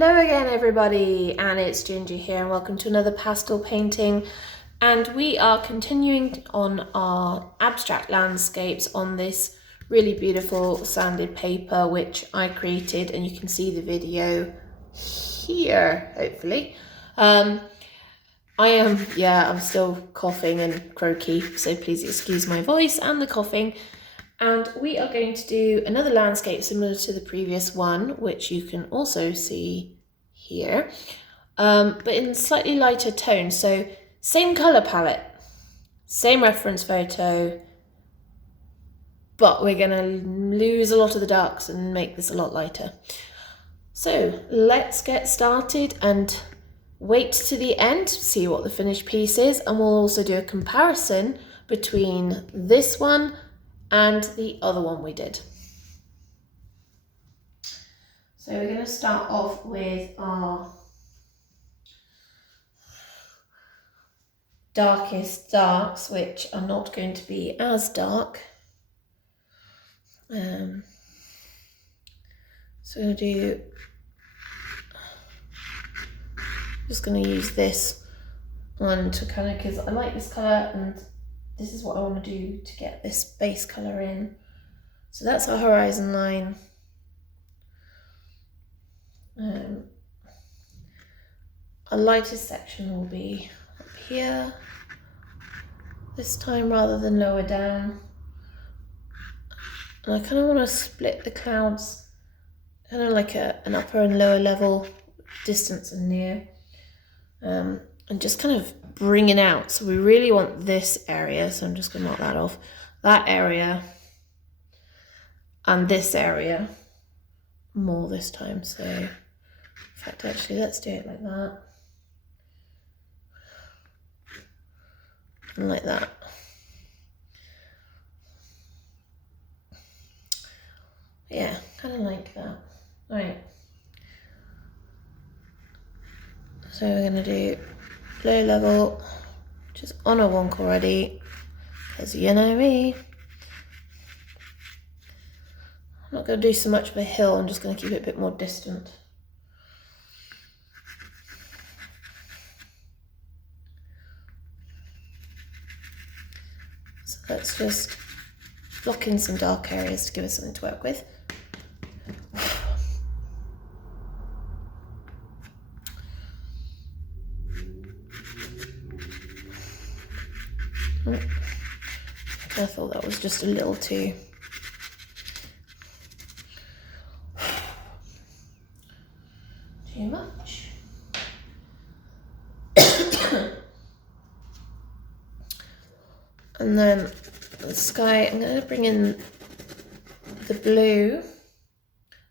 Hello again everybody, and it's Ginger here and welcome to another pastel painting, and we are continuing on our abstract landscapes on this really beautiful sanded paper which I created, and you can see the video here hopefully. I'm still coughing and croaky, so please excuse my voice and the coughing. And we are going to do another landscape similar to the previous one, which you can also see here, but in slightly lighter tones. So same color palette, same reference photo, but we're going to lose a lot of the darks and make this a lot lighter. So let's get started and wait to the end to see what the finished piece is, and we'll also do a comparison between this one and the other one we did. So we're going to start off with our darkest darks, which are not going to be as dark. So we're going to do, just going to use this one to kind of, because I like this colour and this is what I want to do to get this base colour in. So that's our horizon line. Our lightest section will be up here this time rather than lower down. And I kind of want to split the clouds, kind of like an upper and lower level, distance and near, and just kind of bring it out. So we really want this area, so I'm just going to mark that off. That area and this area more this time. So in fact, actually, let's do it like that and like that. Yeah, kind of like that. Right. So we're going to do low level, which is on a wonk already, because you know me. I'm not going to do so much of a hill, I'm just going to keep it a bit more distant. So let's just block in some dark areas to give us something to work with. I thought that was just a little too much. And then the sky, I'm going to bring in the blue,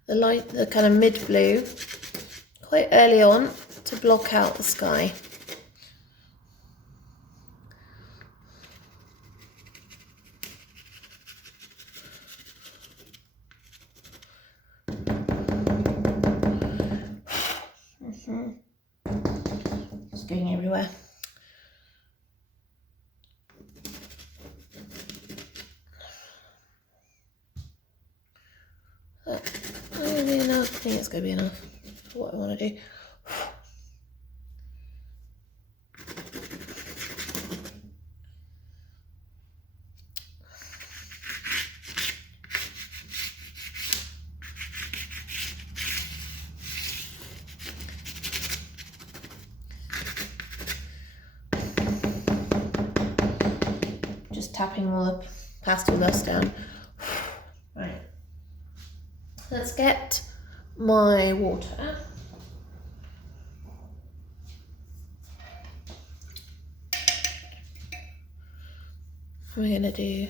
the light, the kind of mid blue, quite early on to block out the sky. It's going everywhere. Enough. I think it's going to be enough for what I want to do. Just tapping all the pastel dust down. Right. Let's get my water. We're going to do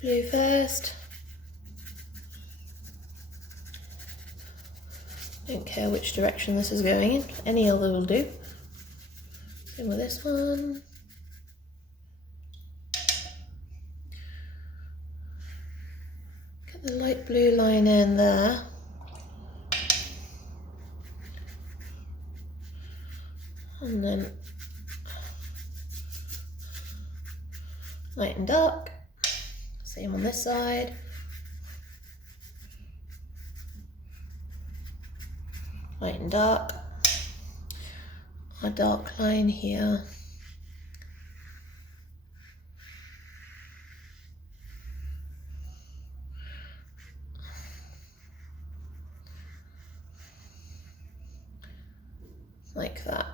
blue first. Don't care which direction this is going in, any other will do. Same with this one. Get the light blue line in there. And then light and dark. Same on this side. light and dark. A dark line here. Like that.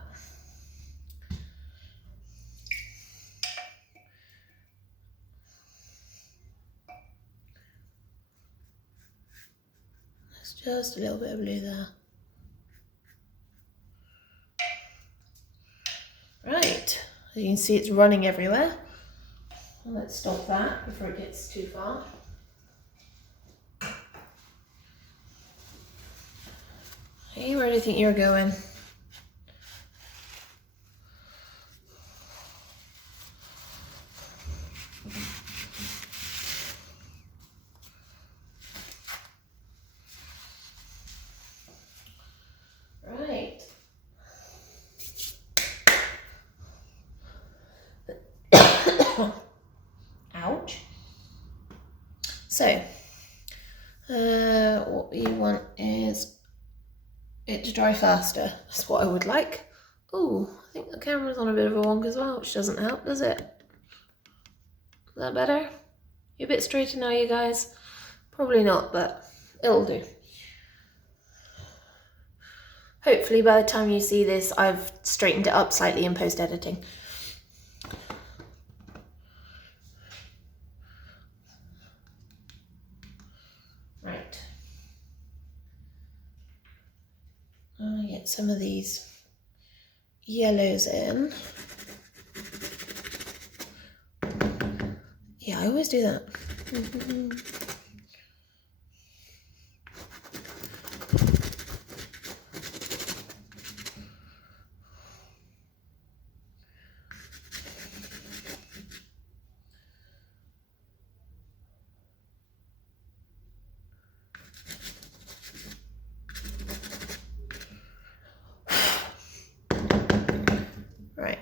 There's just a little bit of blue there. Right, as you can see it's running everywhere. Let's stop that before it gets too far. Hey, where do you think you're going? Right. Ouch. So, what we want is it to dry faster. That's what I would like. Oh, I think the camera's on a bit of a wonk as well, which doesn't help, does it? Is that better? You a bit straighter now, you guys? Probably not, but it'll do. Hopefully by the time you see this, I've straightened it up slightly in post-editing. Right. I'll get some of these yellows in. Yeah, I always do that. Right.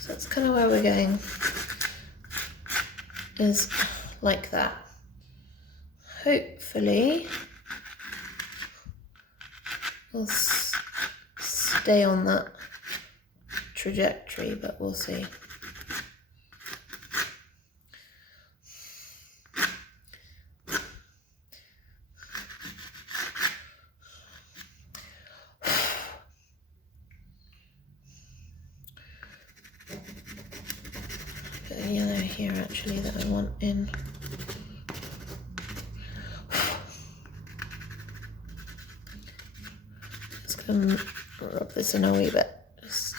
So that's kind of where we're going, is like that. Hopefully we'll stay on that trajectory, but we'll see. Got a yellow here actually that I want in. Let's go and rub this in a wee bit. Just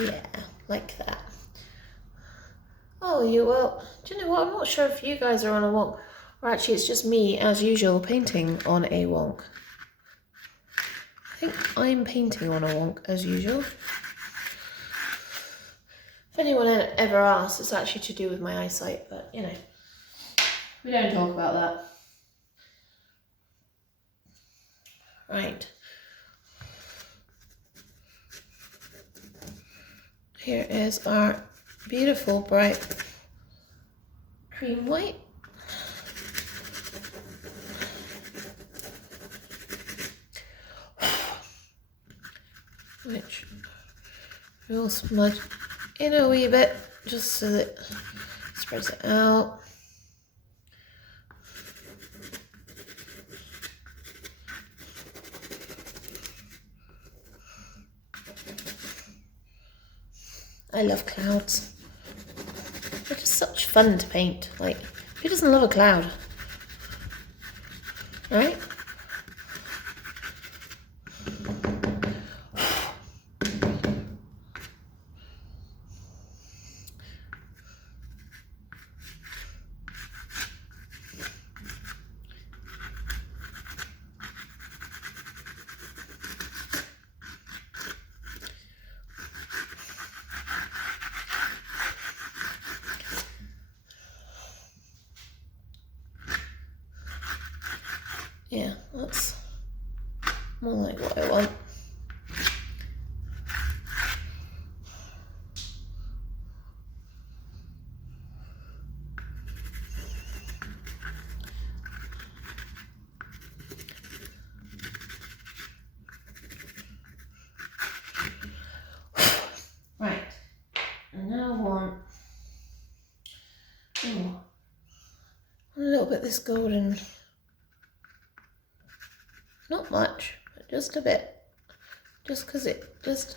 yeah, like that. Oh, you will. Do you know what? I'm not sure if you guys are on a wonk, or actually it's just me, as usual, painting on a wonk. I think I'm painting on a wonk, as usual. If anyone ever asks, it's actually to do with my eyesight, but you know, we don't talk about that. Right. Here is our beautiful bright cream white. Which we'll smudge in a wee bit just so that it spreads it out. I love clouds. They're just such fun to paint. Like, who doesn't love a cloud? Right? That's more like what I want. Right, and now I want a little bit of this golden, not much, but just a bit, just because it just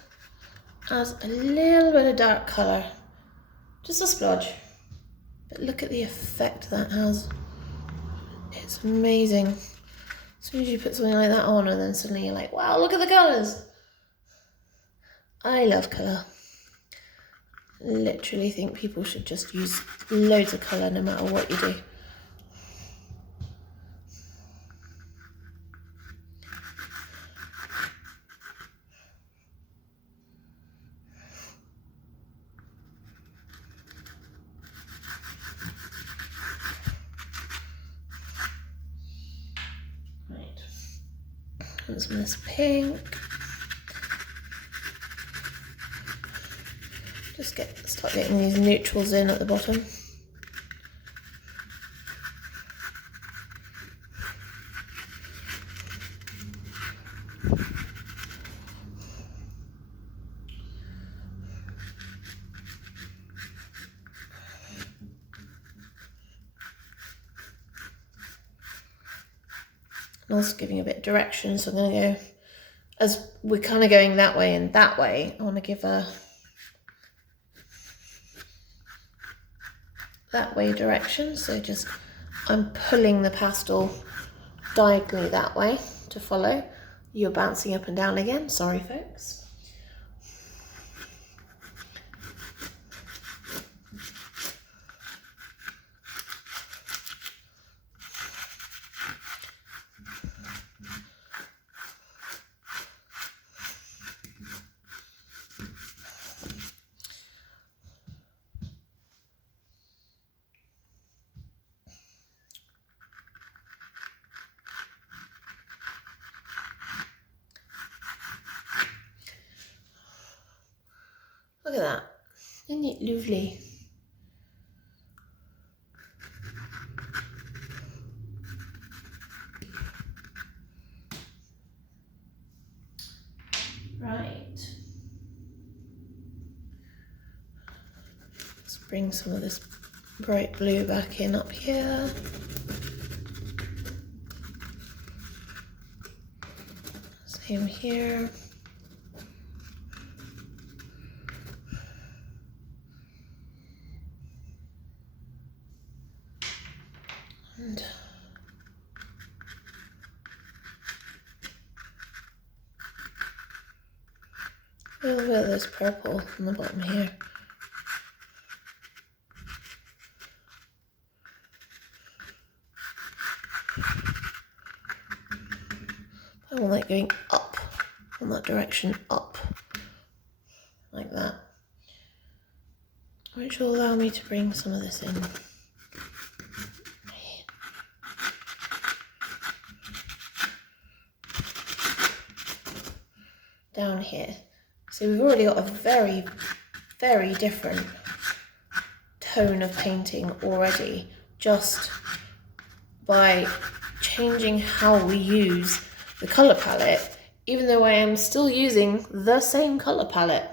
adds a little bit of dark colour, just a splodge, but look at the effect that has. It's amazing. As soon as you put something like that on and then suddenly you're like, wow, look at the colours. I love colour. Literally think people should just use loads of colour no matter what you do. Right, and some of this pink. Just start getting these neutrals in at the bottom. I'm also giving a bit of direction, so I'm going to go, as we're kind of going that way and that way, I want to give a that way direction, so just I'm pulling the pastel diagonally that way to follow. You're bouncing up and down again, sorry folks. Look at that, isn't it lovely? Right, let's bring some of this bright blue back in up here. Same here. And a little bit of this purple on the bottom here. I want that going up, on that direction up, like that. Which will allow me to bring some of this in. Down here. So we've already got a very, very different tone of painting already, just by changing how we use the colour palette, even though I am still using the same colour palette.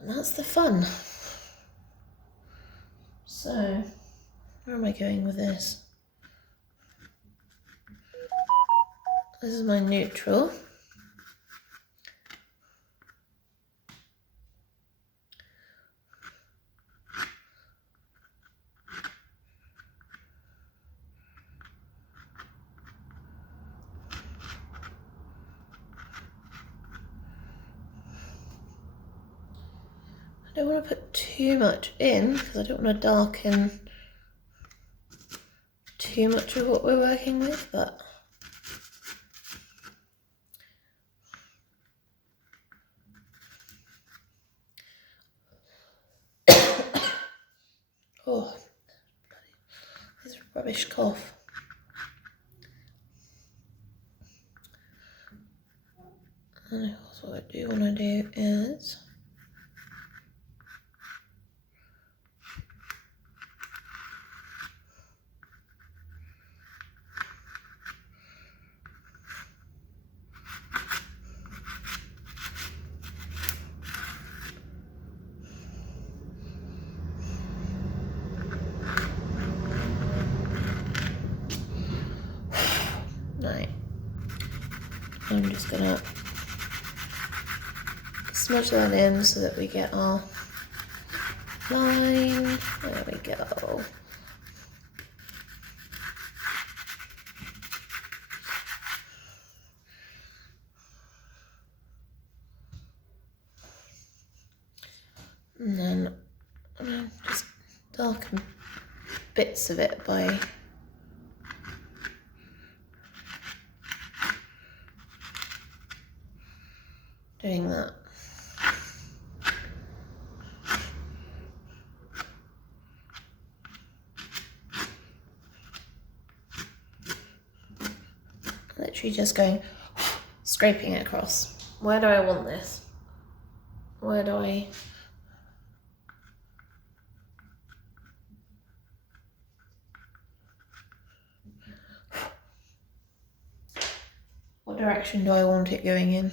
And that's the fun. So, where am I going with this? This is my neutral. I don't want to put too much in because I don't want to darken too much of what we're working with, but oh, this rubbish cough. And also what I do want to do is right. I'm just gonna smudge that in so that we get our line. There we go. And then just darken bits of it by doing that. Literally just going, scraping it across. Where do I want this? Where do I... What direction do I want it going in?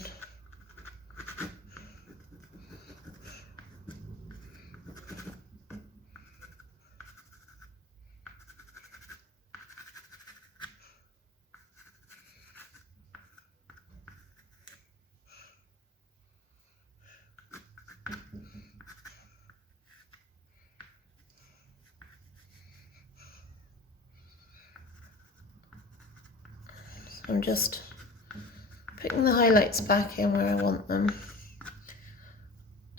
So I'm just putting the highlights back in where I want them.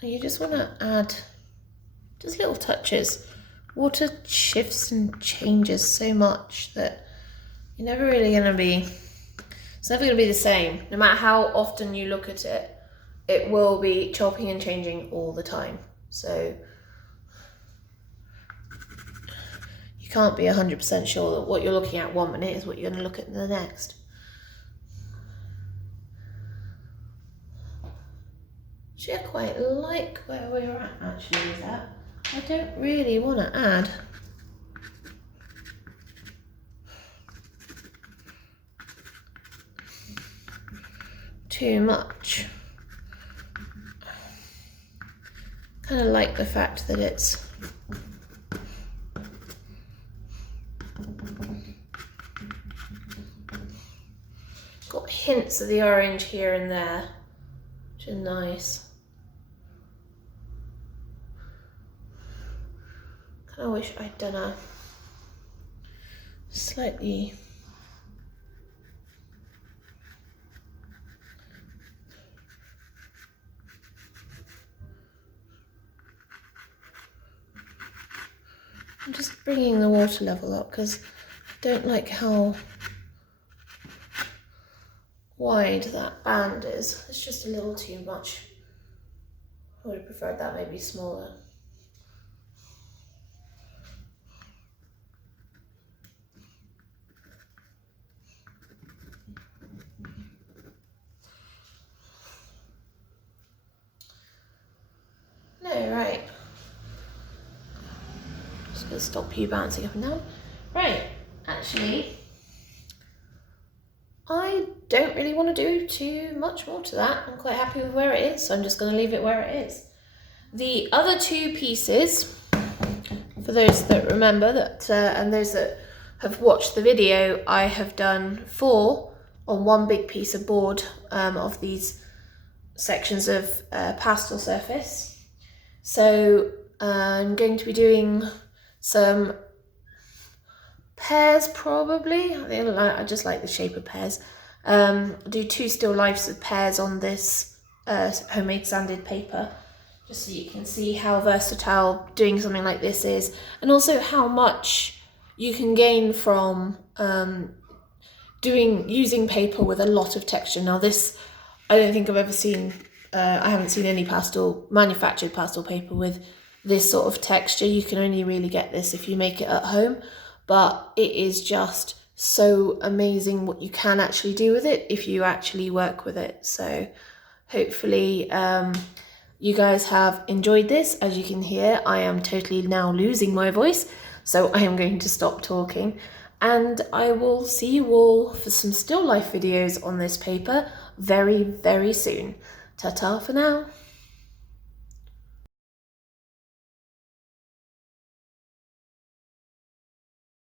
And you just want to add just little touches. Water shifts and changes so much that you're never really going to be, it's never going to be the same. No matter how often you look at it, it will be chopping and changing all the time. So you can't be 100% sure that what you're looking at 1 minute is what you're going to look at in the next. Actually, I quite like where we're at actually with that. I don't really want to add too much. Kind of like the fact that it's got hints of the orange here and there, which is nice. I wish I'd done a slightly I'm just bringing the water level up because I don't like how wide that band is. It's just a little too much. I would have preferred that maybe smaller. No, right. Just gonna stop you bouncing up and down. Right, actually, I don't really want to do too much more to that. I'm quite happy with where it is, so I'm just going to leave it where it is. The other two pieces, for those that remember that, and those that have watched the video, I have done 4 on one big piece of board of these sections of pastel surface. So I'm going to be doing some pears probably. I just like the shape of pears. Do 2 still lifes of pears on this homemade sanded paper, just so you can see how versatile doing something like this is, and also how much you can gain from using paper with a lot of texture. Now this, I don't think I've ever seen, I haven't seen any manufactured pastel paper with this sort of texture. You can only really get this if you make it at home. but it is just so amazing what you can actually do with it if you actually work with it. So hopefully you guys have enjoyed this. As you can hear, I am totally now losing my voice, so I am going to stop talking, and I will see you all for some still life videos on this paper very, very soon. Ta-ta for now.